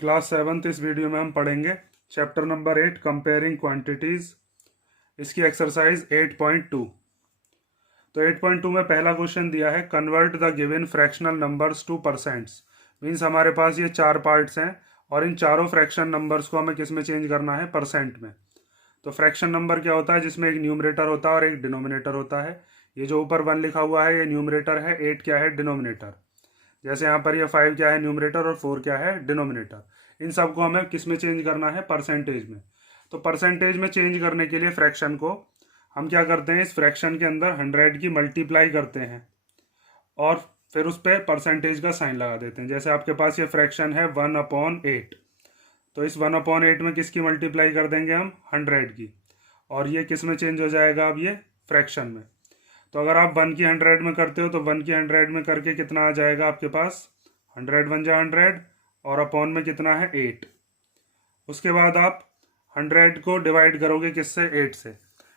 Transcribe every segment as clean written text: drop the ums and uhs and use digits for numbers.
Class 7th इस video में हम पढ़ेंगे चैप्टर नंबर 8 कंपेयरिंग क्वांटिटीज। इसकी एक्सरसाइज 8.2। तो 8.2 में पहला क्वेश्चन दिया है convert the given fractional numbers to percents. Means हमारे पास ये चार पार्ट्स हैं और इन चारों फ्रैक्शन नंबर्स को हमें किस में चेंज करना है, परसेंट में। तो फ्रैक्शन नंबर क्या होता है, जिसमें एक न्यूमरेटर होता है और एक डिनोमिनेटर होता है। ये जो ऊपर 1 लिखा हुआ है ये न्यूमरेटर है, 8 क्या है, डिनोमिनेटर। जैसे यहाँ पर ये 5 क्या है, न्यूमरेटर, और 4 क्या है, डिनोमिनेटर। इन सब को हमें किस में चेंज करना है, परसेंटेज में। तो परसेंटेज में चेंज करने के लिए फ्रैक्शन को हम क्या करते हैं, इस फ्रैक्शन के अंदर 100 की मल्टीप्लाई करते हैं और फिर उस पर परसेंटेज का साइन लगा देते हैं। जैसे आपके पास ये फ्रैक्शन है 1/8, तो इस 1/8 में किसकी मल्टीप्लाई कर देंगे हम, 100 की, और ये किस में चेंज हो जाएगा अब, ये फ्रैक्शन में। तो अगर आप 1 की 100 में करते हो तो 1 की 100 में करके कितना आ जाएगा आपके पास, 100 1 जा 100 और अपॉन में कितना है, 8। उसके बाद आप 100 को डिवाइड करोगे किससे, 8 से।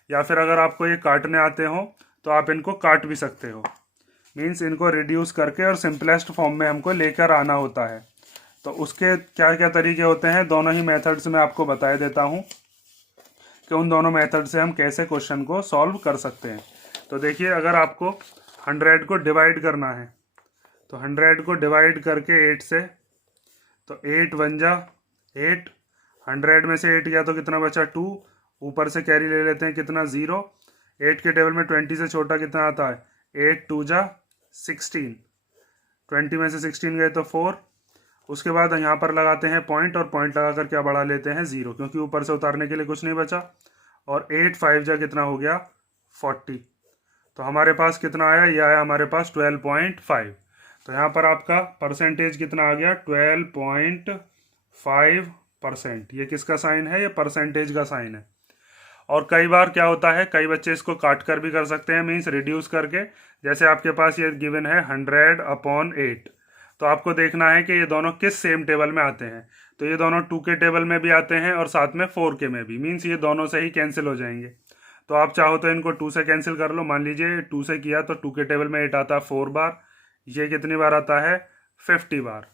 या फिर अगर आपको ये काटने आते हो तो आप इनको काट भी सकते हो। मीन्स इनको रिड्यूस करके और सिंपलेस्ट फॉर्म में हमको लेकर आना होता है। तो उसके क्या क्या तरीके होते हैं, दोनों ही मेथड्स में आपको बता देता हूँ कि उन दोनों मेथड से हम कैसे क्वेश्चन को सॉल्व कर सकते हैं। तो देखिए, अगर आपको 100 को डिवाइड करना है तो 100 को डिवाइड करके 8 से, तो 8 1 जा 8, 100 में से 8 गया तो कितना बचा, 2। ऊपर से कैरी ले लेते हैं, कितना, 0। 8 के टेबल में 20 से छोटा कितना आता है, 8 2 जा 16, 20 में से 16 गए तो 4। उसके बाद यहाँ पर लगाते हैं पॉइंट, और पॉइंट लगाकर क्या बढ़ा लेते हैं, 0, क्योंकि ऊपर से उतारने के लिए कुछ नहीं बचा। और 8 5 जा कितना हो गया, 40। तो हमारे पास कितना आया, ये आया हमारे पास 12.5। तो यहाँ पर आपका परसेंटेज कितना आ गया, 12.5%। ये किसका साइन है, ये परसेंटेज का साइन है। और कई बार क्या होता है, कई बच्चे इसको काट कर भी कर सकते हैं, मीन्स रिड्यूस करके। जैसे आपके पास ये गिवन है 100/8, तो आपको देखना है कि ये दोनों किस सेम टेबल में आते हैं। तो ये दोनों 2 के टेबल में भी आते हैं और साथ में 4 के में भी, मीन्स ये दोनों से ही कैंसिल हो जाएंगे। तो आप चाहो तो इनको 2 से कैंसिल कर लो। मान लीजिए 2 से किया तो 2 के टेबल में 8 आता है 4 बार, ये कितनी बार आता है, 50 बार।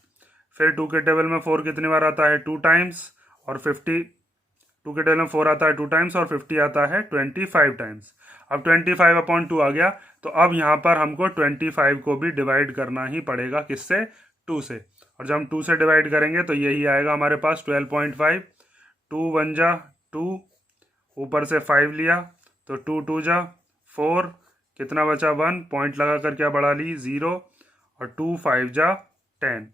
फिर 2 के टेबल में 4 कितनी बार आता है, 2 टाइम्स, और 50, 2 के टेबल में 4 आता है 2 टाइम्स, और 50 आता है 25 टाइम्स। अब 25/2 आ गया, तो अब यहाँ पर हमको 25 को भी डिवाइड करना ही पड़ेगा, किससे, 2 से। और जब हम 2 से डिवाइड करेंगे तो यही आएगा हमारे पास 12.5। 2 1 जा 2, ऊपर से 5 लिया तो 2 2 जा 4, कितना बचा, 1, पॉइंट लगा कर क्या बढ़ा ली, 0, और 2 5 जा 10।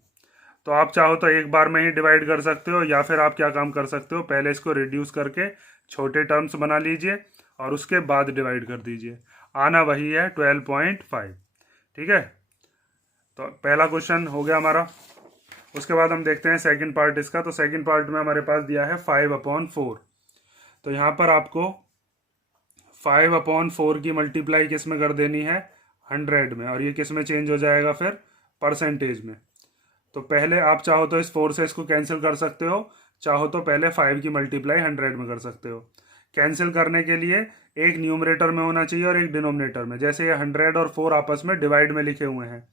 तो आप चाहो तो एक बार में ही डिवाइड कर सकते हो, या फिर आप क्या काम कर सकते हो, पहले इसको रिड्यूस करके छोटे टर्म्स बना लीजिए और उसके बाद डिवाइड कर दीजिए। आना वही है 12.5। ठीक है, तो पहला क्वेश्चन हो गया हमारा। उसके बाद हम देखते हैं सेकंड पार्ट इसका। तो सेकंड पार्ट में हमारे पास दिया है 5/4। तो यहाँ पर आपको 5/4 की मल्टीप्लाई किस में कर देनी है, 100 में, और ये किस में चेंज हो जाएगा फिर, परसेंटेज में। तो पहले आप चाहो तो इस 4 से इसको कैंसिल कर सकते हो, चाहो तो पहले 5 की मल्टीप्लाई 100 में कर सकते हो। कैंसिल करने के लिए एक न्यूमरेटर में होना चाहिए और एक डिनोमिनेटर में। जैसे ये 100 और 4 आपस में डिवाइड में लिखे हुए हैं,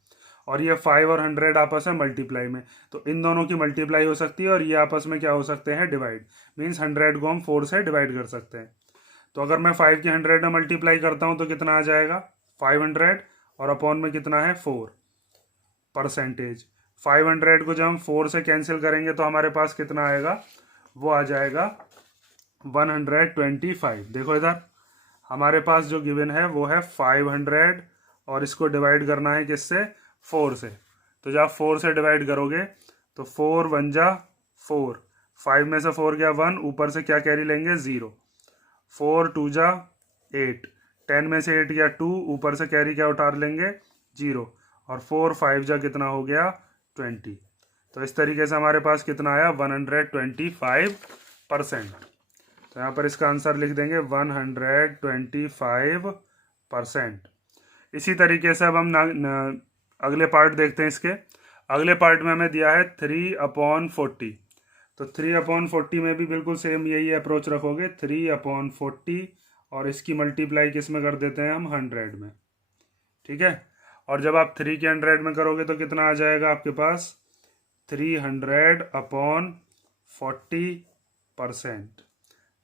और ये 5 और 100 आपस में मल्टीप्लाई में, तो इन दोनों की मल्टीप्लाई हो सकती है और ये आपस में क्या हो सकते हैं, डिवाइड। मीन्स 100 को हम 4 से डिवाइड कर सकते हैं। तो अगर मैं 5 की 100 में मल्टीप्लाई करता हूँ तो कितना आ जाएगा, 500, और अपॉन में कितना है, 4, परसेंटेज। 500 को जब हम 4 से कैंसिल करेंगे तो हमारे पास कितना आएगा, वो आ जाएगा 125। देखो इधर हमारे पास जो गिवन है वो है 500, और इसको डिवाइड करना है किससे, 4 से। तो जब आप 4 से डिवाइड करोगे तो 4 1 जा 4, 5 में से 4 गया 1, ऊपर से क्या कैरी लेंगे, 0। 4 2 जा 8, 10 में से 8 गया 2, ऊपर से कैरी क्या उतार लेंगे, 0, और 4 5 जा कितना हो गया, 20। तो इस तरीके से हमारे पास कितना आया, 125%। तो यहाँ पर इसका आंसर लिख देंगे 125%। इसी तरीके से अब हम अगले पार्ट देखते हैं। इसके अगले पार्ट में हमें दिया है 3/40। तो 3/40 में भी बिल्कुल सेम यही अप्रोच रखोगे, 3/40, और इसकी मल्टीप्लाई किस में कर देते हैं हम, 100 में। ठीक है, और जब आप 3 के 100 में करोगे तो कितना आ जाएगा आपके पास, 300/40%।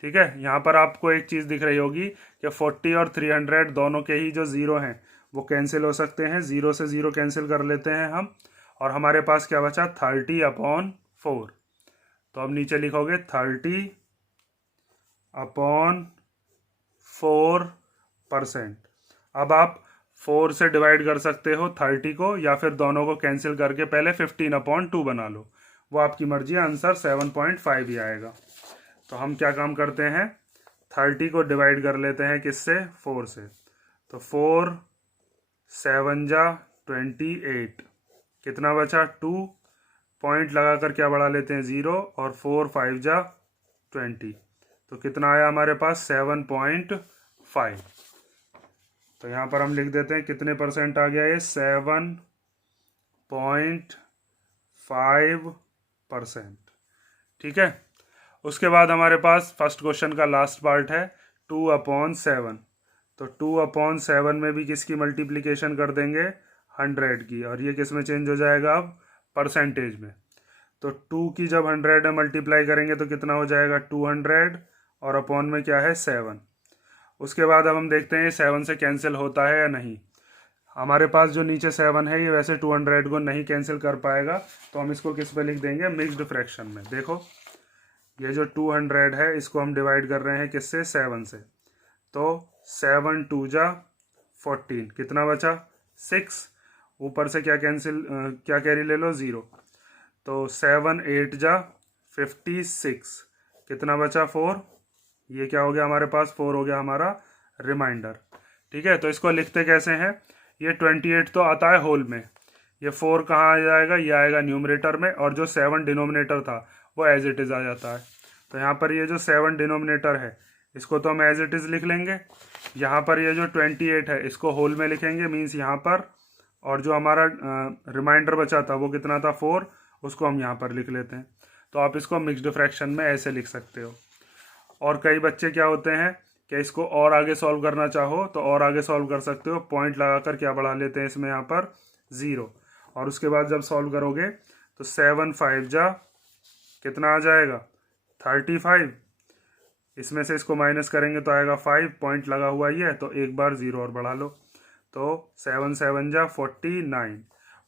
ठीक है, यहाँ पर आपको एक चीज़ दिख रही होगी कि 40 और 300 दोनों के ही जो ज़ीरो हैं वो कैंसिल हो सकते हैं, ज़ीरो से ज़ीरो कैंसिल कर लेते हैं हम, और हमारे पास क्या बचा 30/4। तो अब नीचे लिखोगे 30/4%। अब आप 4 से डिवाइड कर सकते हो 30 को, या फिर दोनों को कैंसिल करके पहले 15/2 बना लो, वो आपकी मर्जी है, आंसर 7.5 ही आएगा। तो हम क्या काम करते हैं, 30 को डिवाइड कर लेते हैं किससे, 4 से। तो 4 7 जा 28, कितना बचा 2, पॉइंट लगाकर क्या बढ़ा लेते हैं 0, और 4 5 जा 20, तो कितना आया हमारे पास 7.5। तो यहाँ पर हम लिख देते हैं कितने परसेंट आ गया ये, 7.5%। ठीक है, उसके बाद हमारे पास फर्स्ट क्वेश्चन का लास्ट पार्ट है 2/7। तो 2/7 में भी किसकी मल्टीप्लिकेशन कर देंगे, 100 की, और ये किस में चेंज हो जाएगा अब, परसेंटेज में। तो 2 की जब 100 में मल्टीप्लाई करेंगे तो कितना हो जाएगा 200, और अपॉन में क्या है 7। उसके बाद अब हम देखते हैं ये 7 से कैंसिल होता है या नहीं। हमारे पास जो नीचे 7 है ये वैसे 200 को नहीं कैंसिल कर पाएगा, तो हम इसको किस पे लिख देंगे, मिक्स्ड फ्रैक्शन में। देखो ये जो 200 है इसको हम डिवाइड कर रहे हैं किससे, 7 से। तो 7 2 जा 14, कितना बचा 6, ऊपर से क्या कैंसिल क्या कैरी ले लो 0, तो 7 8 जा 56, कितना बचा 4, ये क्या हो गया हमारे पास 4 हो गया हमारा रिमाइंडर। ठीक है, तो इसको लिखते कैसे हैं, ये 28 तो आता है होल में, ये 4 कहाँ आ जाएगा, ये आएगा न्यूमरेटर में, और जो 7 डिनोमिनेटर था वो एज इट इज़ आ जाता है। तो यहाँ पर ये जो 7 डिनोमिनेटर है इसको तो हम एज इट इज़ लिख लेंगे, यहाँ पर ये जो 28 है इसको होल में लिखेंगे, मीन्स यहाँ पर, और जो हमारा रिमाइंडर बचा था वो कितना था 4, उसको हम यहाँ पर लिख लेते हैं। तो आप इसको मिक्स्ड फ्रैक्शन में ऐसे लिख सकते हो। और कई बच्चे क्या होते हैं कि इसको और आगे सॉल्व करना चाहो तो और आगे सॉल्व कर सकते हो, पॉइंट लगाकर क्या बढ़ा लेते हैं इसमें यहाँ पर 0, और उसके बाद जब सॉल्व करोगे तो 7 5 जा कितना आ जाएगा 35, इसमें से इसको माइनस करेंगे तो आएगा 5, पॉइंट लगा हुआ ही है तो एक बार 0 और बढ़ा लो, तो 7 7 जा 49,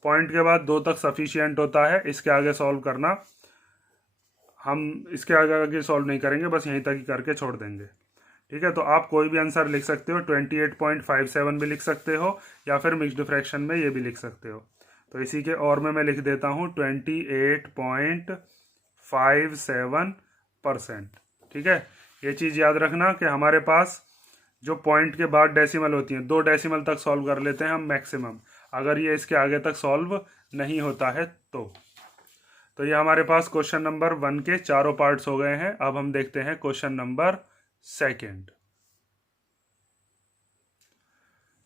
पॉइंट के बाद 2 तक सफिशियंट होता है, इसके आगे सॉल्व करना, हम इसके आगे सॉल्व नहीं करेंगे, बस यहीं तक ही करके छोड़ देंगे। ठीक है, तो आप कोई भी आंसर लिख सकते हो, 28.57 भी लिख सकते हो, या फिर मिक्स्ड फ्रैक्शन में ये भी लिख सकते हो। तो इसी के और में मैं लिख देता हूँ 28.57%। ठीक है, ये चीज़ याद रखना कि हमारे पास जो पॉइंट के बाद डेसिमल होती हैं 2 डेसिमल तक सॉल्व कर लेते हैं हम मैक्सिमम, अगर ये इसके आगे तक सॉल्व नहीं होता है तो ये हमारे पास क्वेश्चन नंबर 1 के चारों पार्ट्स हो गए हैं। अब हम देखते हैं क्वेश्चन नंबर 2।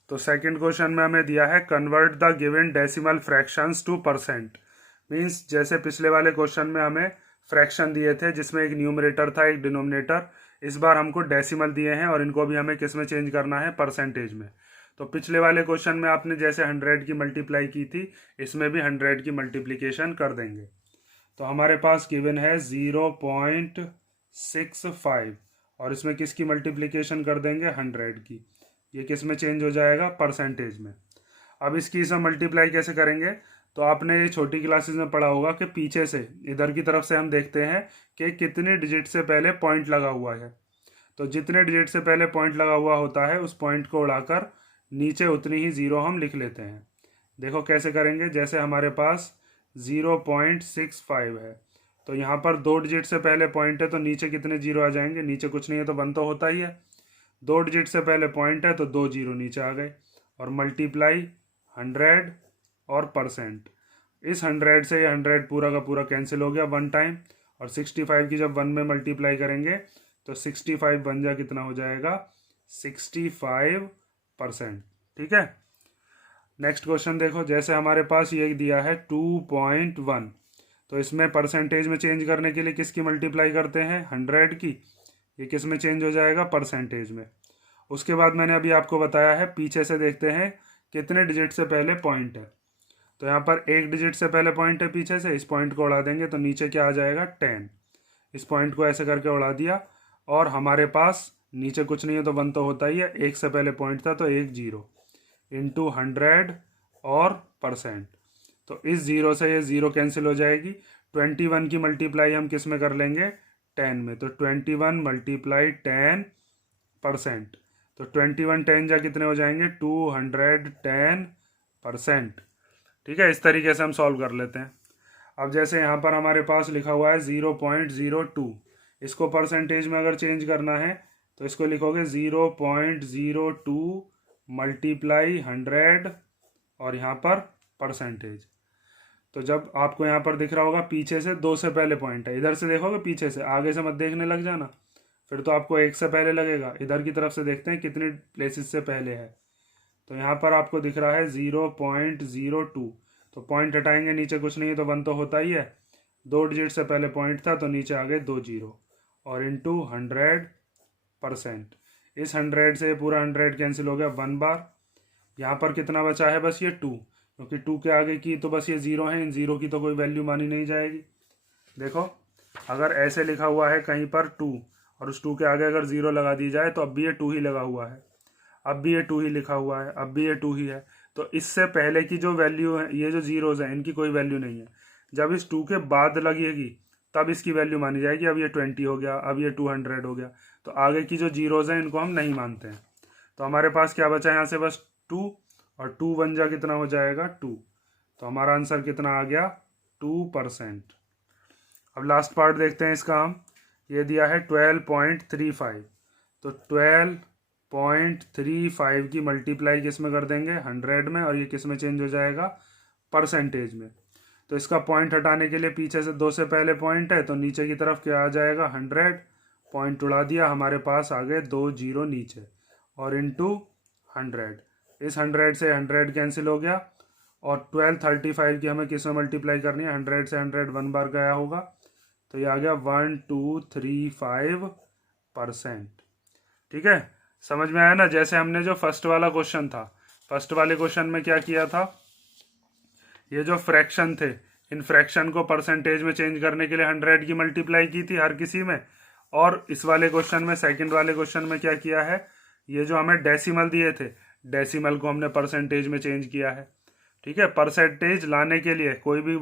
तो सेकंड क्वेश्चन में हमें दिया है convert the given decimal fractions two percent. Means जैसे पिछले वाले क्वेश्चन में हमें फ्रैक्शन दिए थे जिसमें एक न्यूमरेटर था एक डिनोमिनेटर, इस बार हमको डेसिमल दिए हैं और इनको भी हमें किस में चेंज करना है, परसेंटेज में। तो पिछले वाले क्वेश्चन में आपने जैसे 100 की मल्टीप्लाई की थी, इसमें भी 100 की मल्टीप्लीकेशन कर देंगे। तो हमारे पास गिवन है 0.65, और इसमें किसकी मल्टीप्लिकेशन कर देंगे 100 की, ये किस में चेंज हो जाएगा, परसेंटेज में। अब इसकी इसमें मल्टीप्लाई कैसे करेंगे, तो आपने ये छोटी क्लासेस में पढ़ा होगा कि पीछे से इधर की तरफ से हम देखते हैं कि कितने डिजिट से पहले पॉइंट लगा हुआ है, तो जितने डिजिट से पहले पॉइंट लगा हुआ होता है उस पॉइंट को उड़ाकर नीचे उतनी ही ज़ीरो हम लिख लेते हैं। देखो कैसे करेंगे, जैसे हमारे पास 0.65 है, तो यहाँ पर 2 डिजिट से पहले पॉइंट है तो नीचे कितने जीरो आ जाएंगे, नीचे कुछ नहीं है तो 1 तो होता ही है, 2 डिजिट से पहले पॉइंट है तो 2 जीरो नीचे आ गए, और मल्टीप्लाई 100 और परसेंट, इस 100 से ये 100 पूरा का पूरा कैंसिल हो गया 1 टाइम, और 65 की जब 1 में मल्टीप्लाई करेंगे तो 65 बन जा कितना हो जाएगा 65%। ठीक है, नेक्स्ट क्वेश्चन देखो, जैसे हमारे पास ये दिया है 2.1, तो इसमें परसेंटेज में चेंज करने के लिए किसकी मल्टीप्लाई करते हैं 100 की, ये किस में चेंज हो जाएगा, परसेंटेज में। उसके बाद मैंने अभी आपको बताया है पीछे से देखते हैं कितने डिजिट से पहले पॉइंट है, तो यहाँ पर एक डिजिट से पहले पॉइंट है पीछे से, इस पॉइंट को उड़ा देंगे तो नीचे क्या आ जाएगा 10। इस पॉइंट को ऐसे करके उड़ा दिया और हमारे पास नीचे कुछ नहीं है तो 1 तो होता ही है, एक से पहले पॉइंट था तो 1 जीरो इंटू 100 और परसेंट। तो इस जीरो से ये जीरो कैंसिल हो जाएगी। 21 की मल्टीप्लाई हम किस में कर लेंगे 10 में, तो 21 मल्टीप्लाई 10%। तो 21 10 जा कितने हो जाएंगे 210%। ठीक है, इस तरीके से हम सॉल्व कर लेते हैं। अब जैसे यहाँ पर हमारे पास लिखा हुआ है 0.02, इसको परसेंटेज में अगर चेंज करना है तो इसको लिखोगे 0.02 मल्टीप्लाई 100 और यहाँ पर परसेंटेज। तो जब आपको यहाँ पर दिख रहा होगा पीछे से 2 से पहले पॉइंट है, इधर से देखोगे पीछे से, आगे से मत देखने लग जाना, फिर तो आपको 1 से पहले लगेगा। इधर की तरफ से देखते हैं कितने प्लेसेस से पहले है। तो यहाँ पर आपको दिख रहा है 0.02, तो पॉइंट हटाएंगे, नीचे कुछ नहीं है तो 1 तो होता ही है, 2 डिजिट से पहले पॉइंट था तो नीचे आ गए 2 जीरो और इंटू 100%। इस 100 से पूरा 100 कैंसिल हो गया 1 बार। यहाँ पर कितना बचा है बस ये 2, क्योंकि 2 के आगे की तो बस ये जीरो है, इन जीरो की तो कोई वैल्यू मानी नहीं जाएगी। देखो अगर ऐसे लिखा हुआ है कहीं पर 2 और उस 2 के आगे अगर जीरो लगा दी जाए तो अब भी ये 2 ही लगा हुआ है, अब भी ये 2 ही लिखा हुआ है, अब भी ये 2 ही है। तो इससे पहले की जो वैल्यू है, ये जो जीरोज हैं इनकी कोई वैल्यू नहीं है। जब इस 2 के बाद लगेगी तब इसकी वैल्यू मानी जाएगी। अब ये 20 हो गया, अब ये 200 हो गया, तो आगे की जो जीरोज हैं इनको हम नहीं मानते हैं। तो हमारे पास क्या बचा है यहाँ से बस 2, और 2 1 जा कितना हो जाएगा 2। तो हमारा आंसर कितना आ गया 2%। अब लास्ट पार्ट देखते हैं इसका हम। ये दिया है 12.35, तो 12.35 की मल्टीप्लाई किस में कर देंगे 100 में, और ये किस में चेंज हो जाएगा परसेंटेज में। तो इसका पॉइंट हटाने के लिए पीछे से 2 से पहले पॉइंट है तो नीचे की तरफ क्या आ जाएगा 100, पॉइंट उड़ा दिया, हमारे पास आ गए 2 जीरो नीचे और इंटू 100। इस 100 से 100 कैंसिल हो गया और 1235 की हमें किस में मल्टीप्लाई करनी है, 100 से 100 1 बार गया होगा तो ये आ गया 1235%। ठीक है, समझ में आया ना। जैसे हमने जो फर्स्ट वाला क्वेश्चन था, फर्स्ट वाले क्वेश्चन में क्या किया था, ये जो फ्रैक्शन थे इन फ्रैक्शन को परसेंटेज में चेंज करने के लिए 100 की मल्टीप्लाई की थी हर किसी में, और इस वाले क्वेश्चन में सेकंड वाले क्वेश्चन में क्या किया है, ये जो हमें डेसिमल दिए थे डेसिमल को हमने परसेंटेज में चेंज किया है। ठीक है, परसेंटेज लाने के लिए कोई भी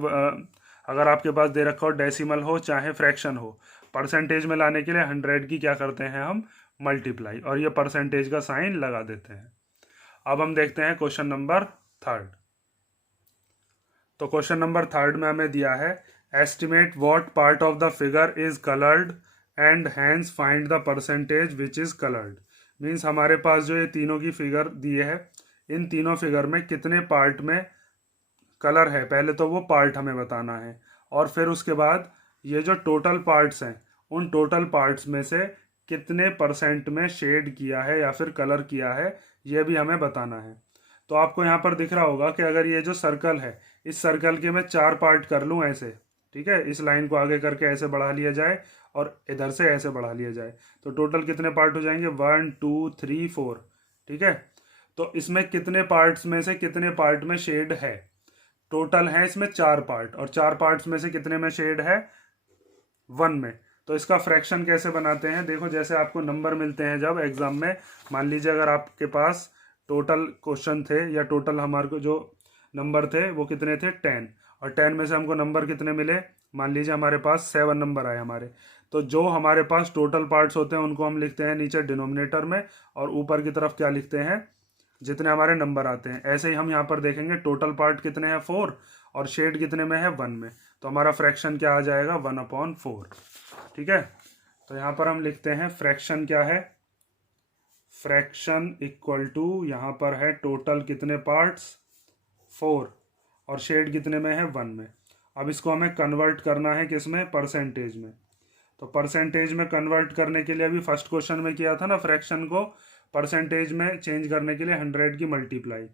अगर आपके पास दे रखा हो डेसिमल हो चाहे फ्रैक्शन हो, परसेंटेज में लाने के लिए 100 की क्या करते हैं हम मल्टीप्लाई, और ये परसेंटेज का साइन लगा देते हैं। अब हम देखते हैं क्वेश्चन नंबर 3। तो क्वेश्चन नंबर 3 में हमें दिया है estimate what part of the figure is coloured and hence find the percentage which is coloured. Means हमारे पास जो ये तीनों की फिगर दी है, इन तीनों फिगर में कितने पार्ट में कलर है, पहले तो वो पार्ट हमें बताना है, और फिर उसके बाद ये जो टोटल पार्ट्स हैं उन टोटल पार्ट्स में से कितने परसेंट में शेड किया है या फिर कलर किया है ये भी हमें बताना है। तो आपको यहाँ पर दिख रहा होगा कि अगर ये जो सर्कल है इस सर्कल के मैं 4 पार्ट कर लूँ ऐसे, ठीक है, इस लाइन को आगे करके ऐसे बढ़ा लिया जाए और इधर से ऐसे बढ़ा लिया जाए, तो टोटल कितने पार्ट हो जाएंगे 1 2 3 4। ठीक है, तो इसमें कितने पार्ट्स में से कितने पार्ट में शेड है, टोटल है इसमें 4 पार्ट, और 4 पार्ट्स में से कितने में शेड है 1 में। तो इसका फ्रैक्शन कैसे बनाते हैं, देखो जैसे आपको नंबर मिलते हैं जब एग्जाम में, मान लीजिए अगर आपके पास टोटल क्वेश्चन थे या टोटल हमारे को जो नंबर थे वो कितने थे 10, और 10 में से हमको नंबर कितने मिले, मान लीजिए हमारे पास 7 नंबर आए हमारे, तो जो हमारे पास टोटल पार्ट्स होते हैं उनको हम लिखते हैं नीचे डिनोमिनेटर में, और ऊपर की तरफ क्या लिखते हैं जितने हमारे नंबर आते हैं। ऐसे ही हम यहाँ पर देखेंगे टोटल पार्ट कितने हैं 4 और शेड कितने में है 1 में, तो हमारा फ्रैक्शन क्या आ जाएगा 1/4। ठीक है, तो यहाँ पर हम लिखते हैं फ्रैक्शन क्या है, फ्रैक्शन इक्वल टू यहाँ पर है टोटल कितने पार्ट्स 4 और शेड कितने में है 1 में। अब इसको हमें कन्वर्ट करना है किसमें, परसेंटेज में। तो परसेंटेज में कन्वर्ट करने के लिए अभी फर्स्ट क्वेश्चन में किया था ना, फ्रैक्शन को परसेंटेज में चेंज करने के लिए 100 की मल्टीप्लाई,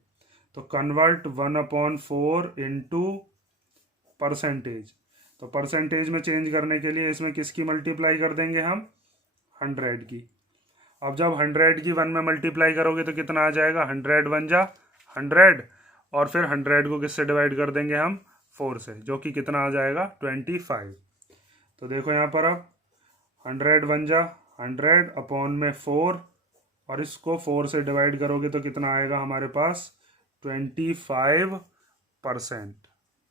तो कन्वर्ट 1/4 इनटू परसेंटेज। तो परसेंटेज में चेंज करने के लिए इसमें किसकी मल्टीप्लाई कर देंगे हम 100 की। अब जब 100 की 1 में मल्टीप्लाई करोगे तो कितना आ जाएगा 100 1 जा 100, और फिर 100 को किससे डिवाइड कर देंगे हम 4 से, जो कि कितना आ जाएगा 25। तो देखो यहाँ पर अब 100 बन जा 100 अपॉन में 4 और इसको 4 से डिवाइड करोगे तो कितना आएगा हमारे पास 25%।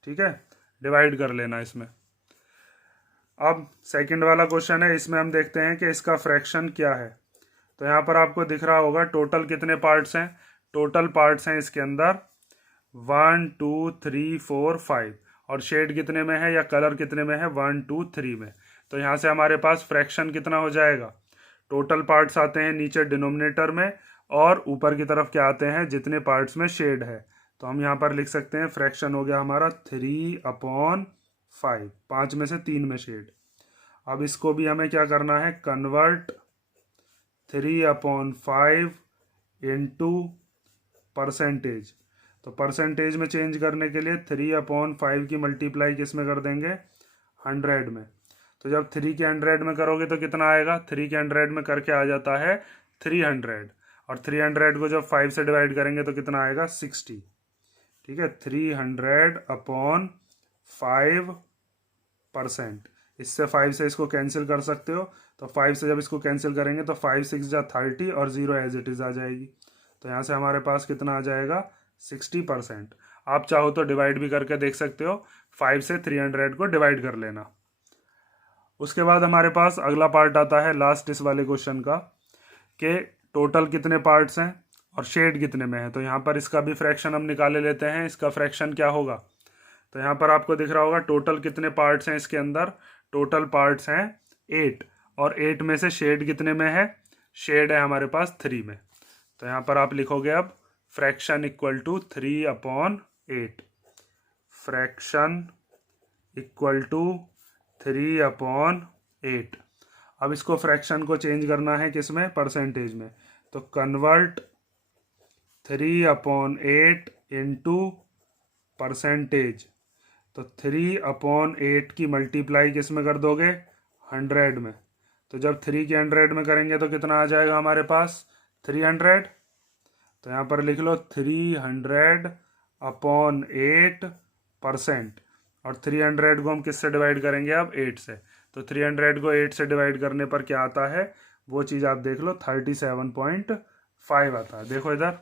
ठीक है, डिवाइड कर लेना इसमें। अब सेकंड वाला क्वेश्चन है, इसमें हम देखते हैं कि इसका फ्रैक्शन क्या है। तो यहाँ पर आपको दिख रहा होगा टोटल कितने पार्ट्स हैं। टोटल पार्ट्स हैं इसके अंदर 1 2 3 4 5 और शेड कितने में है या कलर कितने में है 1 2 3 में। तो यहाँ से हमारे पास फ्रैक्शन कितना हो जाएगा, टोटल पार्ट्स आते हैं नीचे डिनोमिनेटर में और ऊपर की तरफ क्या आते हैं जितने पार्ट्स में शेड है। तो हम यहाँ पर लिख सकते हैं फ्रैक्शन हो गया हमारा 3/5, 5 में से 3 में शेड। अब इसको भी हमें क्या करना है, कन्वर्ट 3/5 इंटू परसेंटेज। तो परसेंटेज में चेंज करने के लिए 3/5 की मल्टीप्लाई किस में कर देंगे 100 में। तो जब 3 के 100 में करोगे तो कितना आएगा, 3 के 100 में करके आ जाता है 300 और 300 को जब 5 से डिवाइड करेंगे तो कितना आएगा 60। ठीक है, 300/5%। इससे 5 से इसको कैंसिल कर सकते हो। तो 5 से जब इसको कैंसिल करेंगे तो 5 6 जा 30 और 0 एज इट इज़ आ जाएगी। तो यहाँ से हमारे पास कितना आ जाएगा 60%। आप चाहो तो डिवाइड भी करके देख सकते हो, 5 से 300 को डिवाइड कर लेना। उसके बाद हमारे पास अगला पार्ट आता है लास्ट इस वाले क्वेश्चन का, कि टोटल कितने पार्ट्स हैं और शेड कितने में है। तो यहाँ पर इसका भी फ्रैक्शन हम निकाले लेते हैं। इसका फ्रैक्शन क्या होगा, तो यहाँ पर आपको दिख रहा होगा टोटल कितने पार्ट्स हैं इसके अंदर। टोटल पार्ट्स हैं 8 और 8 में से शेड कितने में है, शेड है हमारे पास 3 में। तो यहाँ पर आप लिखोगे अब fraction equal to 3/8, fraction equal to 3/8। अब इसको फ्रैक्शन को चेंज करना है किस में, परसेंटेज में। तो कन्वर्ट 3/8 इंटू परसेंटेज। तो 3/8 की मल्टीप्लाई किस में कर दोगे 100 में। तो जब 3 के 100 में करेंगे तो कितना आ जाएगा हमारे पास 300। तो यहाँ पर लिख लो 300/8%। और 300 को हम किससे डिवाइड करेंगे अब 8 से। तो 300 को 8 से डिवाइड करने पर क्या आता है वो चीज़ आप देख लो 37.5 आता है। देखो इधर,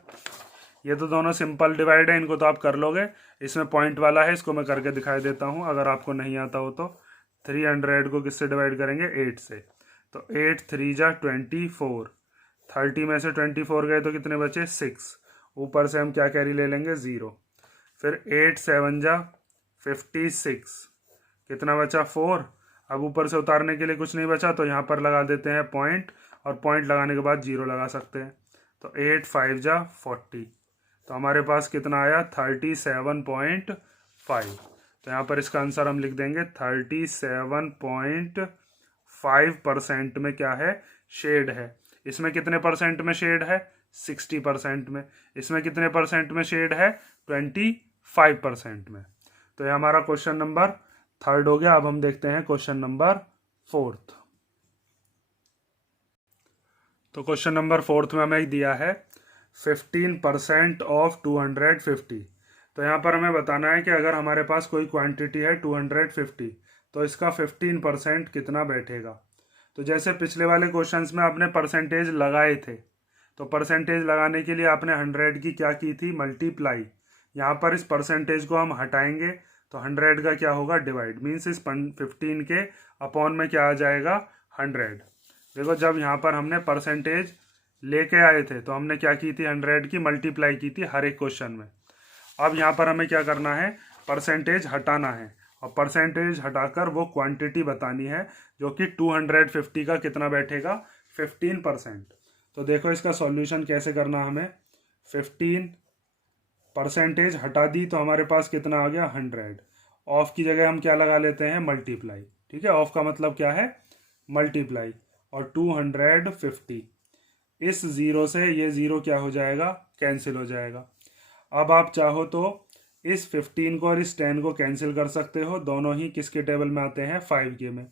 ये तो दोनों सिंपल डिवाइड है, इनको तो आप कर लोगे। इसमें पॉइंट वाला है, इसको मैं करके दिखाई देता हूँ अगर आपको नहीं आता हो तो। 300 को किससे डिवाइड करेंगे 8 से। तो 8 3 जा 24, 30 में से 24 गए तो कितने बचे 6। ऊपर से हम क्या कैरी ले लेंगे 0। फिर 8 7 जा 56, कितना बचा 4। अब ऊपर से उतारने के लिए कुछ नहीं बचा तो यहाँ पर लगा देते हैं पॉइंट, और पॉइंट लगाने के बाद 0 लगा सकते हैं। तो 8 5 जा 40, तो हमारे पास कितना आया 37.5। तो यहाँ पर इसका आंसर हम लिख देंगे 37.5% में क्या है शेड है। इसमें कितने परसेंट में शेड है 60% में। इसमें कितने परसेंट में शेड है 25% में। तो ये हमारा क्वेश्चन नंबर 3 हो गया। अब हम देखते हैं क्वेश्चन नंबर 4। तो क्वेश्चन नंबर 4 में हमें दिया है 15% ऑफ 250। तो यहाँ पर हमें बताना है कि अगर हमारे पास कोई क्वांटिटी है 250 तो इसका 15% कितना बैठेगा। तो जैसे पिछले वाले क्वेश्चंस में आपने परसेंटेज लगाए थे, तो परसेंटेज लगाने के लिए आपने 100 की क्या की थी मल्टीप्लाई। यहाँ पर इस परसेंटेज को हम हटाएंगे तो 100 का क्या होगा डिवाइड, मीन्स इस 15 के अपॉन में क्या आ जाएगा 100। देखो जब यहाँ पर हमने परसेंटेज लेके आए थे तो हमने क्या की थी 100 की मल्टीप्लाई की थी हर एक क्वेश्चन में। अब यहाँ पर हमें क्या करना है परसेंटेज हटाना है, और परसेंटेज हटाकर वो क्वांटिटी बतानी है जो कि 250 का कितना बैठेगा 15%। तो देखो इसका सॉल्यूशन कैसे करना हमें। 15 परसेंटेज हटा दी तो हमारे पास कितना आ गया 100। ऑफ की जगह हम क्या लगा लेते हैं मल्टीप्लाई। ठीक है, ऑफ का मतलब क्या है मल्टीप्लाई, और 250 इस 0 से ये 0 क्या हो जाएगा कैंसिल हो जाएगा। अब आप चाहो तो इस 15 को और इस 10 को कैंसिल कर सकते हो, दोनों ही किसके टेबल में आते हैं 5 के में।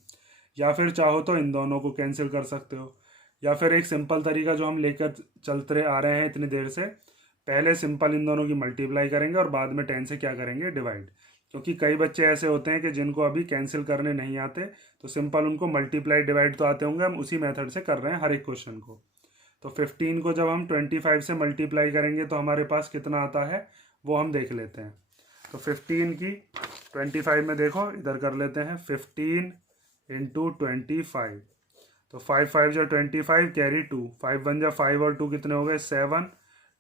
या फिर चाहो तो इन दोनों को कैंसिल कर सकते हो, या फिर एक सिंपल तरीका जो हम लेकर चलते आ रहे हैं इतनी देर से, पहले सिंपल इन दोनों की मल्टीप्लाई करेंगे और बाद में 10 से क्या करेंगे, डिवाइड। क्योंकि कई बच्चे ऐसे होते हैं कि जिनको अभी कैंसिल करने नहीं आते, तो सिंपल उनको मल्टीप्लाई डिवाइड तो आते होंगे, हम उसी मेथड से कर रहे हैं हर एक क्वेश्चन को। तो 15 को जब हम 25 से मल्टीप्लाई करेंगे तो हमारे पास कितना आता है वो हम देख लेते हैं। तो 15 की 25 में देखो इधर कर लेते हैं, 15 इंटू 25। तो 5 5 जा 25, कैरी 2, 5 1 जा 5 और 2 कितने हो गए 7,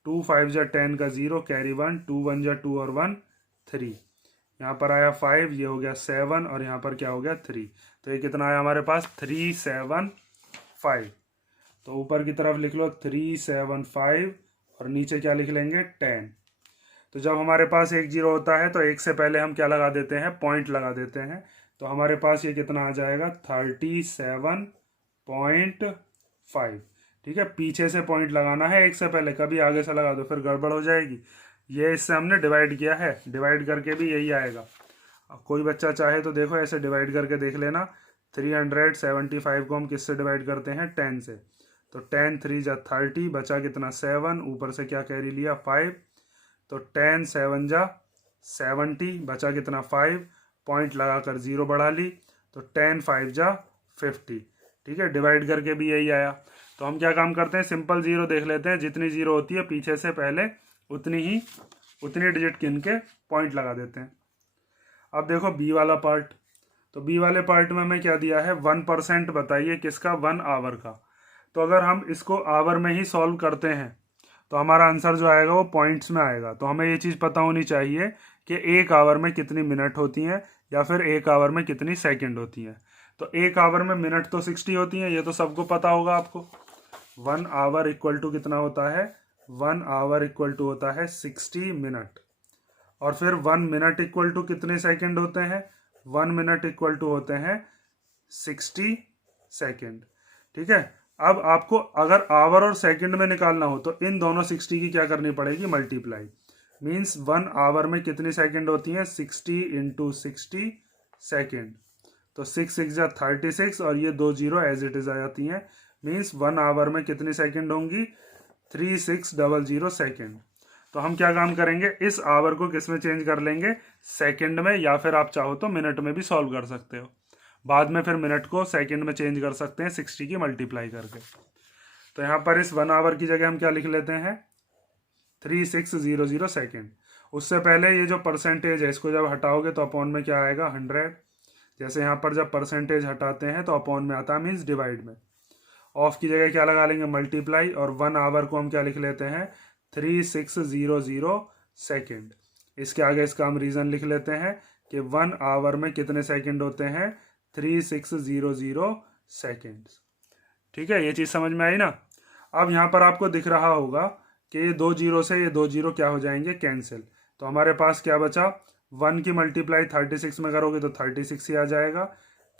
2 5 जा 10 का 0, कैरी 1, 2 1 जा 2 और 1 3, यहाँ पर आया 5, ये हो गया 7 और यहाँ पर क्या हो गया 3। तो ये कितना आया हमारे पास 375। तो ऊपर की तरफ लिख लो 375 और नीचे क्या लिख लेंगे 10। तो जब हमारे पास एक जीरो होता है तो एक से पहले हम क्या लगा देते हैं, पॉइंट लगा देते हैं। तो हमारे पास ये कितना आ जाएगा 37.5। ठीक है, पीछे से पॉइंट लगाना है एक से पहले, कभी आगे से लगा दो फिर गड़बड़ हो जाएगी। ये इससे हमने डिवाइड किया है, डिवाइड करके भी यही आएगा। अब कोई बच्चा चाहे तो देखो ऐसे डिवाइड करके देख लेना। 375 को हम किससे डिवाइड करते हैं, 10 से। तो 10 3 जा 30, बचा कितना 7, ऊपर से क्या कैरी लिया 5। तो 10 7 जा 70, बचा कितना 5, पॉइंट लगाकर 0 बढ़ा ली। तो 10 5 जा 50। ठीक है, डिवाइड करके भी यही आया। तो हम क्या काम करते हैं, सिंपल जीरो देख लेते हैं, जितनी जीरो होती है पीछे से पहले उतनी डिजिट गिन के पॉइंट लगा देते हैं। अब देखो बी वाला पार्ट। तो बी वाले पार्ट में हमें क्या दिया है, 1% बताइए किसका, 1 आवर का। तो अगर हम इसको आवर में ही सॉल्व करते हैं तो हमारा आंसर जो आएगा वो पॉइंट्स में आएगा। तो हमें ये चीज़ पता होनी चाहिए कि एक आवर में कितनी मिनट होती हैं या फिर एक आवर में कितनी सेकंड होती हैं। तो एक आवर में मिनट तो 60 होती हैं, ये तो सबको पता होगा आपको। 1 आवर इक्वल टू कितना होता है, 1 आवर इक्वल टू होता है 60 मिनट। और फिर 1 मिनट इक्वल टू कितने सेकंड होते हैं, 1 मिनट इक्वल टू होते हैं 60 सेकंड। ठीक है, अब आपको अगर आवर और सेकंड में निकालना हो तो इन दोनों 60 की क्या करनी पड़ेगी, मल्टीप्लाई। मीन्स 1 आवर में कितनी सेकंड होती हैं, 60 इंटू 60 सेकेंड। तो 6 6 जा 36 और ये 2 जीरो एज इट इज आ जाती हैं। मीन्स 1 आवर में कितनी सेकंड होंगी, 3600 सेकेंड। तो हम क्या काम करेंगे, इस आवर को किस में चेंज कर लेंगे, सेकंड में, या फिर आप चाहो तो मिनट में भी सॉल्व कर सकते हो। बाद में फिर मिनट को सेकंड में चेंज कर सकते हैं 60 की मल्टीप्लाई करके। तो यहाँ पर इस 1 आवर की जगह हम क्या लिख लेते हैं, 3600 सेकेंड। उससे पहले ये जो परसेंटेज है इसको जब हटाओगे तो अपॉन में क्या आएगा, 100। जैसे यहाँ पर जब परसेंटेज हटाते हैं तो अपॉन में आता है, मीन्स डिवाइड में। ऑफ की जगह क्या लगा लेंगे, मल्टीप्लाई। और 1 आवर को हम क्या लिख लेते हैं, 3600 सेकेंड। इसके आगे इसका हम रीज़न लिख लेते हैं कि 1 आवर में कितने सेकेंड होते हैं, 3600 सेकेंड्स। ठीक है, ये चीज़ समझ में आई ना। अब यहाँ पर आपको दिख रहा होगा कि ये 2 जीरो से ये 2 जीरो क्या हो जाएंगे, कैंसिल। तो हमारे पास क्या बचा, 1 की मल्टीप्लाई 36 में करोगे तो 36 ही आ जाएगा।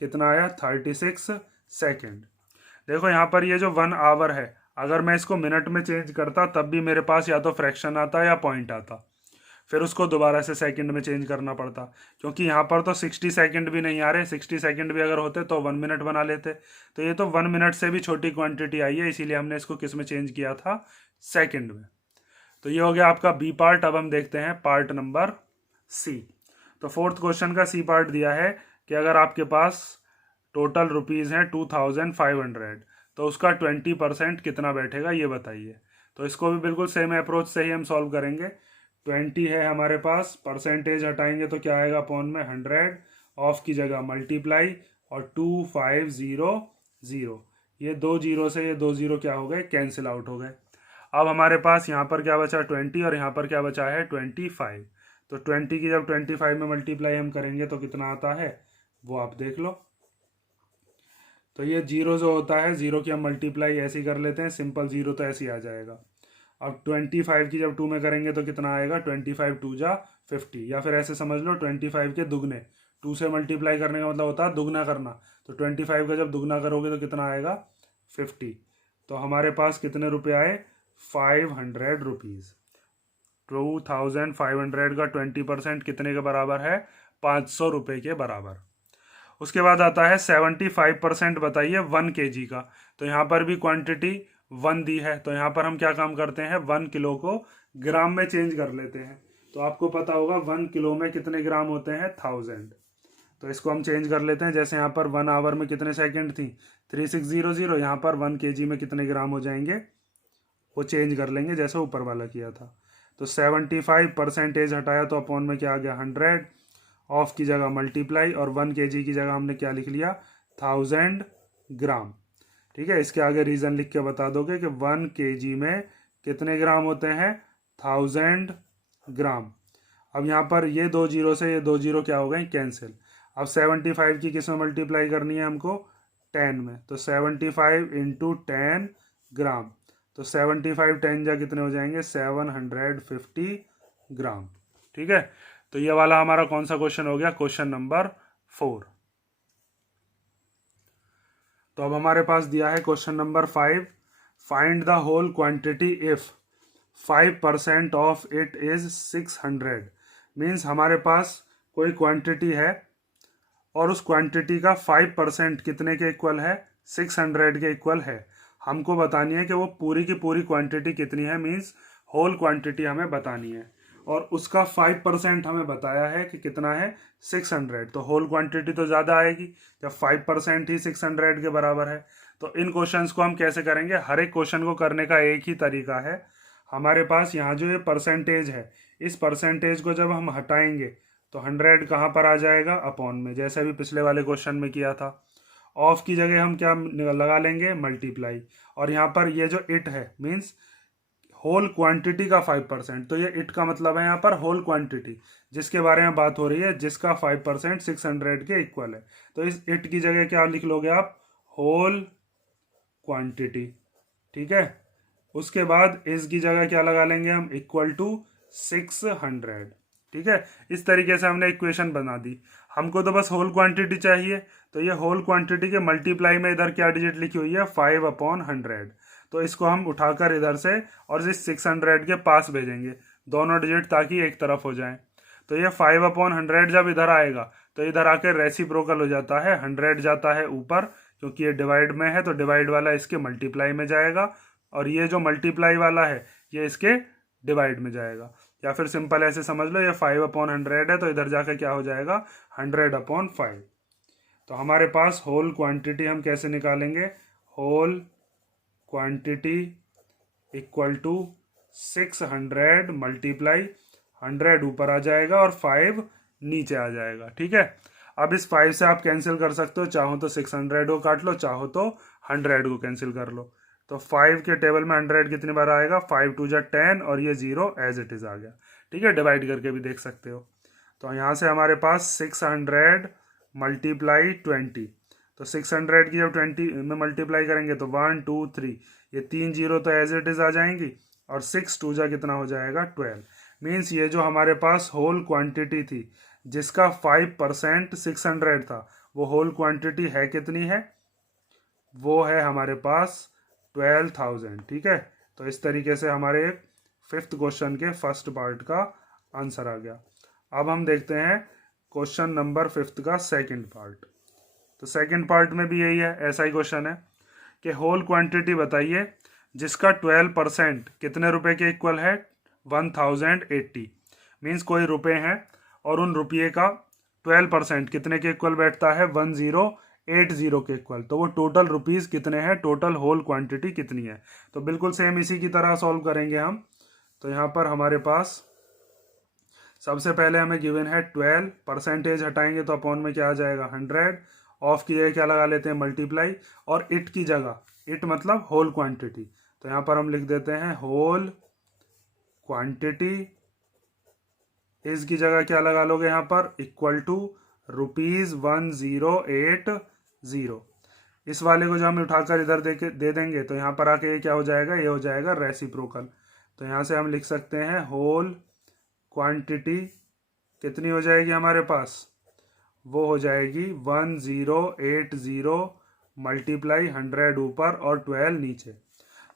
कितना आया, 36 सेकेंड। देखो यहाँ पर ये जो 1 आवर है, अगर मैं इसको मिनट में चेंज करता तब भी मेरे पास या तो फ्रैक्शन आता या पॉइंट आता, फिर उसको दोबारा से सेकंड में चेंज करना पड़ता। क्योंकि यहाँ पर तो 60 सेकंड भी नहीं आ रहे, 60 सेकंड भी अगर होते तो 1 मिनट बना लेते। तो ये तो 1 मिनट से भी छोटी क्वांटिटी आई है, इसीलिए हमने इसको किस में चेंज किया था, सेकंड में। तो ये हो गया आपका बी पार्ट। अब हम देखते हैं पार्ट नंबर सी। तो फोर्थ क्वेश्चन का सी पार्ट दिया है कि अगर आपके पास टोटल रुपीज़ हैं 2500, तो उसका 20% कितना बैठेगा ये बताइए। तो इसको भी बिल्कुल सेम अप्रोच से ही हम सॉल्व करेंगे। 20 है हमारे पास, परसेंटेज हटाएंगे तो क्या आएगा, अपॉन में 100, ऑफ की जगह मल्टीप्लाई, और 2500। ये 2 जीरो से ये 2 जीरो क्या हो गए, कैंसिल आउट हो गए। अब हमारे पास यहाँ पर क्या बचा, 20, और यहाँ पर क्या बचा है, 25। तो 20 की जब 25 में मल्टीप्लाई हम करेंगे तो कितना आता है वो आप देख लो। तो ये जीरो जो होता है, जीरो की हम मल्टीप्लाई ऐसे ही कर लेते हैं, सिंपल जीरो तो ऐसे ही आ जाएगा। अब 25 की जब 2 में करेंगे तो कितना आएगा, 25 2 जा 50, या फिर ऐसे समझ लो 25 के दुगने। 2 से मल्टीप्लाई करने का मतलब होता है दुगना करना। तो 25 का जब दुगना करोगे तो कितना आएगा, 50। तो हमारे पास कितने रुपए आए, 500 रुपीज़। 2500 का 20% कितने के बराबर है, 500 रुपये के बराबर। उसके बाद आता है 75% बताइए 1 kg का। तो यहाँ पर भी क्वांटिटी 1 दी है, तो यहाँ पर हम क्या काम करते हैं, 1 किलो को ग्राम में चेंज कर लेते हैं। तो आपको पता होगा 1 किलो में कितने ग्राम होते हैं, 1000। तो इसको हम चेंज कर लेते हैं। जैसे यहाँ पर 1 आवर में कितने सेकंड थी, 3600, यहाँ पर 1 kg में कितने ग्राम हो जाएंगे, वो चेंज कर लेंगे जैसे ऊपर वाला किया था। तो 75% हटाया तो अपॉन में क्या आ गया, 100। ऑफ की जगह मल्टीप्लाई, और 1 kg की जगह हमने क्या लिख लिया, 1000 ग्राम। ठीक है, इसके आगे रीज़न लिख के बता दोगे कि 1 kg में कितने ग्राम होते हैं, 1000 ग्राम। अब यहाँ पर ये 2 जीरो से ये 2 जीरो क्या हो गए, कैंसिल। अब 75 की किस में मल्टीप्लाई करनी है हमको, 10 में। तो 75 इंटू 10 ग्राम। तो 75 10 जा कितने हो जाएंगे, 750 ग्राम। ठीक है, तो ये वाला हमारा कौन सा क्वेश्चन हो गया, क्वेश्चन नंबर 4। तो अब हमारे पास दिया है question number 5। Find the whole quantity if 5% of it is 600। Means हमारे पास कोई क्वांटिटी है और उस क्वांटिटी का 5% कितने के इक्वल है, 600 के इक्वल है। हमको बतानी है कि वो पूरी की पूरी क्वांटिटी कितनी है, मीन्स होल क्वांटिटी हमें बतानी है। और उसका 5% हमें बताया है कि कितना है, 600। तो होल क्वांटिटी तो ज़्यादा आएगी जब 5% ही 600 के बराबर है। तो इन क्वेश्चंस को हम कैसे करेंगे, हर एक क्वेश्चन को करने का एक ही तरीका है। हमारे पास यहाँ जो ये परसेंटेज है, इस परसेंटेज को जब हम हटाएंगे तो 100 कहाँ पर आ जाएगा, अपॉन में, जैसे अभी पिछले वाले क्वेश्चन में किया था। ऑफ की जगह हम क्या लगा लेंगे, मल्टीप्लाई। और यहाँ पर ये जो इट है, मीन्स होल क्वांटिटी का 5%। तो ये इट का मतलब है यहाँ पर होल क्वांटिटी, जिसके बारे में बात हो रही है, जिसका 5% 600 के इक्वल है। तो इस इट की जगह क्या लिख लोगे आप, होल क्वांटिटी। ठीक है, उसके बाद इस की जगह क्या लगा लेंगे हम, इक्वल टू 600। ठीक है, इस तरीके से हमने इक्वेशन बना दी। हमको तो बस होल क्वांटिटी चाहिए। तो ये होल क्वांटिटी के मल्टीप्लाई में इधर क्या डिजिट लिखी हुई है, 5/100। तो इसको हम उठाकर इधर से और इस 600 के पास भेजेंगे, दोनों डिजिट, ताकि एक तरफ हो जाए। तो ये 5/100 जब इधर आएगा तो इधर आकर रेसिप्रोकल हो जाता है, 100 जाता है ऊपर, क्योंकि ये डिवाइड में है तो डिवाइड वाला इसके मल्टीप्लाई में जाएगा, और ये जो मल्टीप्लाई वाला है ये इसके डिवाइड में जाएगा। या फिर सिंपल ऐसे समझ लो, ये 5/100 है तो इधर जाकर क्या हो जाएगा, 100/5। तो हमारे पास होल क्वांटिटी हम कैसे निकालेंगे, whole quantity equal to 600 multiply 100 ऊपर आ जाएगा और 5 नीचे आ जाएगा। ठीक है, अब इस 5 से आप कैंसिल कर सकते हो, चाहो तो 600 को काट लो, चाहो तो 100 को कैंसिल कर लो। तो 5 के टेबल में 100 कितनी बार आएगा, 5 2 जा 10, और ये 0 एज इट इज़ आ गया। ठीक है, डिवाइड करके भी देख सकते हो। तो यहाँ से हमारे पास 600 मल्टीप्लाई 20। तो 600 की जब 20 में मल्टीप्लाई करेंगे तो 1 2 3, ये 3 0 तो एज इट इज़ आ जाएंगी, और 6 2 जा कितना हो जाएगा, 12। मीन्स ये जो हमारे पास होल क्वांटिटी थी जिसका 5% 600 था, वो होल क्वांटिटी है कितनी है, वो है हमारे पास 12,000। ठीक है, तो इस तरीके से हमारे 5th क्वेश्चन के फर्स्ट पार्ट का आंसर आ गया। अब हम देखते हैं क्वेश्चन नंबर 5th का सेकंड पार्ट। तो सेकंड पार्ट में भी यही है, ऐसा ही क्वेश्चन है कि होल क्वांटिटी बताइए जिसका 12% कितने रुपए के इक्वल है, 1080। मीन्स कोई रुपए हैं और उन रुपये का 12% कितने के इक्वल बैठता है, 1080 के इक्वल। तो वो टोटल रुपीज़ कितने हैं, टोटल होल क्वांटिटी कितनी है। तो बिल्कुल सेम इसी की तरह सॉल्व करेंगे हम। तो यहाँ पर हमारे पास सबसे पहले हमें गिवन है 12, परसेंटेज हटाएंगे तो अपॉन में क्या आ जाएगा, 100। ऑफ की जगह क्या लगा लेते हैं, मल्टीप्लाई, और इट की जगह, इट मतलब होल क्वांटिटी, तो यहाँ पर हम लिख देते हैं होल क्वांटिटी। इसकी जगह क्या लगा लोगे यहाँ पर, इक्वल टू ₹1080। इस वाले को जो हम उठाकर इधर दे देंगे तो यहाँ पर आके ये क्या हो जाएगा, ये हो जाएगा रेसिप्रोकल। तो यहाँ से हम लिख सकते हैं होल क्वांटिटी कितनी हो जाएगी हमारे पास, वो हो जाएगी 1080 मल्टीप्लाई 100 ऊपर और 12 नीचे।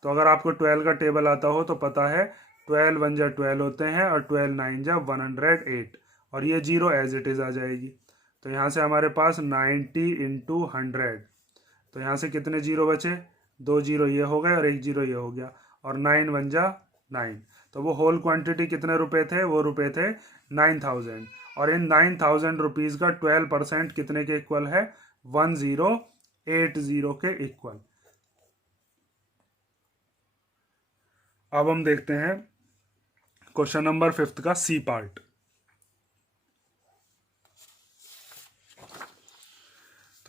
तो अगर आपको 12 का टेबल आता हो तो पता है 12 1 जा 12 होते हैं और 12 9 जा 108, और ये 0 एज इट इज़ आ जाएगी। तो यहाँ से हमारे पास 90 इंटू 100, तो यहाँ से कितने जीरो बचे, 2 जीरो ये हो गए और 1 जीरो ये हो गया, और 9 1 जा 9। तो वो होल क्वांटिटी कितने रुपए थे, वो रुपए थे 9000, और इन 9000 रुपीज़ का 12% कितने के इक्वल है, 1080 के इक्वल। अब हम देखते हैं क्वेश्चन नंबर 5 का सी पार्ट।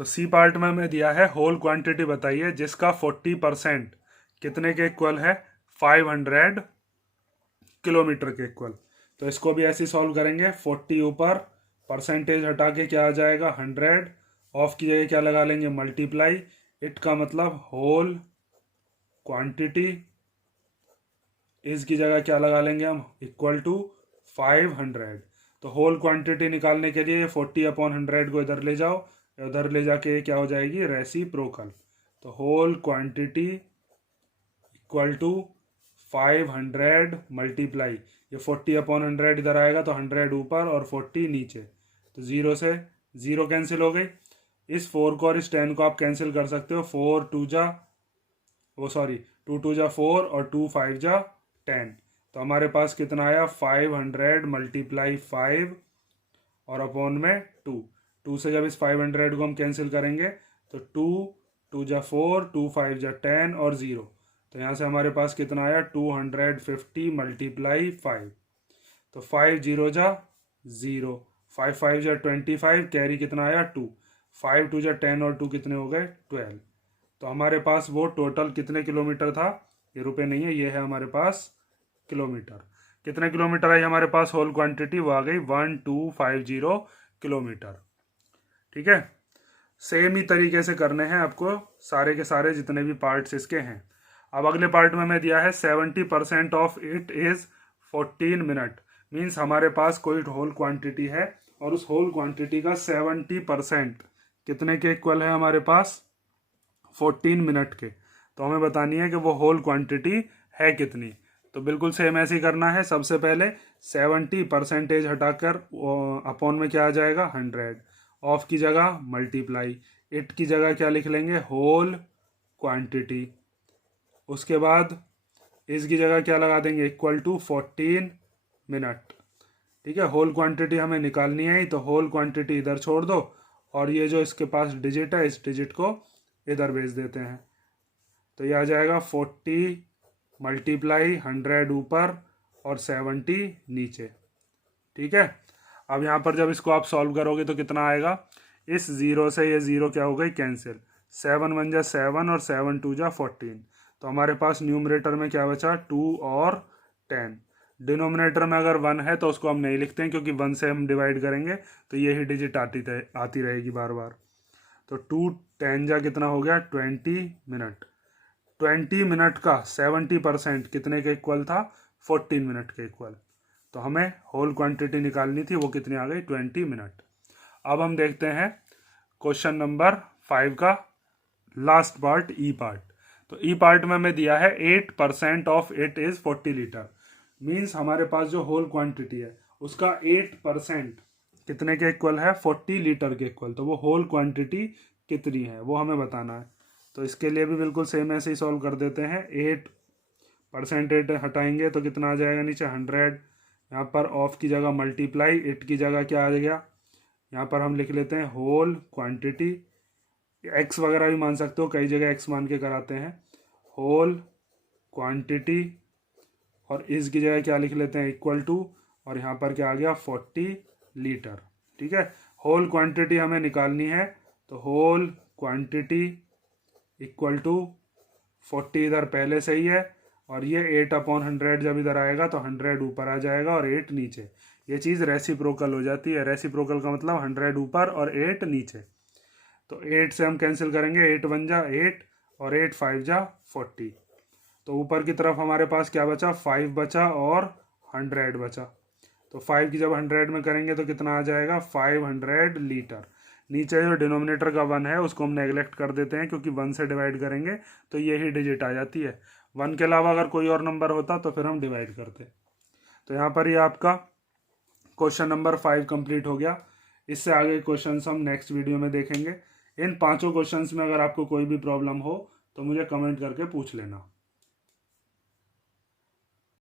तो सी पार्ट में हमें दिया है होल क्वांटिटी बताइए जिसका 40% कितने के इक्वल है, 500 किलोमीटर के इक्वल। तो इसको भी ऐसे सॉल्व करेंगे, 40 ऊपर, परसेंटेज हटा के क्या आ जाएगा 100, ऑफ की जगह क्या लगा लेंगे मल्टीप्लाई, इट का मतलब होल क्वांटिटी, इस की जगह क्या लगा लेंगे हम इक्वल टू 500। तो होल क्वांटिटी निकालने के लिए 40/100 को इधर ले जाओ, उधर ले जाके क्या हो जाएगी रेसिप्रोकल। तो whole quantity equal to 500 multiply, ये 40/100 इधर आएगा तो 100 ऊपर और 40 नीचे, तो 0 से 0 कैंसिल हो गई। इस 4 को और इस 10 को आप कैंसिल कर सकते हो, 4 2 जा 2 2 जा 4 और 2 5 जा 10। तो हमारे पास कितना आया 500 मल्टीप्लाई 5 और अपॉन में 2 से जब इस 500 को हम कैंसिल करेंगे तो 2 2 जा 4 2 5 जा 10 और 0, तो यहाँ से हमारे पास कितना आया 250 मल्टीप्लाई 5। तो 5 0 जा 0, 5 5 जा 25, कैरी कितना आया 2, 5 2 जा 10 और 2 कितने हो गए 12। तो हमारे पास वो टोटल कितने किलोमीटर था, ये रुपए नहीं है, ये है हमारे पास किलोमीटर। कितने किलोमीटर आई हमारे पास होल क्वांटिटी, वो आ गई 1250 किलोमीटर। ठीक है, सेम ही तरीके से करने हैं आपको सारे के सारे जितने भी पार्ट्स इसके हैं। अब अगले पार्ट में मैं दिया है 70% of it is 14 minute, means हमारे पास कोई होल क्वांटिटी है और उस होल क्वांटिटी का 70% कितने के इक्वल है हमारे पास 14 मिनट के। तो हमें बतानी है कि वो होल क्वांटिटी है कितनी। तो बिल्कुल सेम ऐसे ही करना है, सबसे पहले 70% हटाकर अपॉन में क्या आ जाएगा 100, ऑफ की जगह मल्टीप्लाई, इट की जगह क्या लिख लेंगे होल क्वांटिटी, उसके बाद इसकी जगह क्या लगा देंगे इक्वल टू 14 मिनट। ठीक है, होल क्वांटिटी हमें निकालनी है, तो होल क्वांटिटी इधर छोड़ दो और ये जो इसके पास डिजिट है इस डिजिट को इधर भेज देते हैं। तो ये आ जाएगा 40 मल्टीप्लाई 100 ऊपर और 70 नीचे। ठीक है, अब यहाँ पर जब इसको आप सॉल्व करोगे तो कितना आएगा, इस 0 से ये 0 क्या हो गई कैंसिल, 7 1 जा 7 और 7 2 जा 14। तो हमारे पास न्यूमरेटर में क्या बचा 2 और 10। डिनोमिनेटर में अगर 1 है तो उसको हम नहीं लिखते हैं क्योंकि 1 से हम डिवाइड करेंगे तो यही डिजिट आती रहेगी बार बार। तो 2 10 जा कितना हो गया 20 मिनट। 20 मिनट का 70% कितने के इक्वल था 14 मिनट के इक्वल। तो हमें होल क्वांटिटी निकालनी थी, वो कितनी आ गई 20 मिनट। अब हम देखते हैं क्वेश्चन नंबर 5 का लास्ट पार्ट ई पार्ट। तो ई पार्ट में हमें दिया है 8% of it is 40 litre, means हमारे पास जो होल क्वांटिटी है उसका 8% कितने के इक्वल है 40 लीटर के इक्वल। तो वो होल क्वांटिटी कितनी है वो हमें बताना है। तो इसके लिए भी बिल्कुल सेम ऐसे ही सॉल्व कर देते हैं, 8% हटाएंगे तो कितना आ जाएगा नीचे 100, यहाँ पर ऑफ की जगह मल्टीप्लाई, इट की जगह क्या आ गया, यहाँ पर हम लिख लेते हैं होल क्वांटिटी, एक्स वगैरह भी मान सकते हो, कई जगह एक्स मान के कराते हैं, होल क्वांटिटी और इस की जगह क्या लिख लेते हैं इक्वल टू, और यहाँ पर क्या आ गया 40 लीटर। ठीक है, होल क्वांटिटी हमें निकालनी है, तो होल क्वांटिटी इक्वल टू 40 इधर पहले से ही है और ये 8/100 जब इधर आएगा तो 100 ऊपर आ जाएगा और 8 नीचे। ये चीज़ रेसिप्रोकल हो जाती है, रेसिप्रोकल का मतलब 100 ऊपर और 8 नीचे। तो 8 से हम कैंसिल करेंगे, 8 1 जा 8 और 8 5 जा 40। तो ऊपर की तरफ हमारे पास क्या बचा 5 बचा और 100 बचा। तो 5 की जब 100 में करेंगे तो कितना आ जाएगा 500 लीटर। नीचे जो डिनोमिनेटर का 1 है उसको हम नेगलेक्ट कर देते हैं क्योंकि 1 से डिवाइड करेंगे तो यही डिजिट आ जाती है। 1 के अलावा अगर कोई और नंबर होता तो फिर हम डिवाइड करते। तो यहाँ पर ये आपका क्वेश्चन नंबर 5 कंप्लीट हो गया। इससे आगे क्वेश्चंस हम नेक्स्ट वीडियो में देखेंगे। इन 5 क्वेश्चंस में अगर आपको कोई भी प्रॉब्लम हो तो मुझे कमेंट करके पूछ लेना।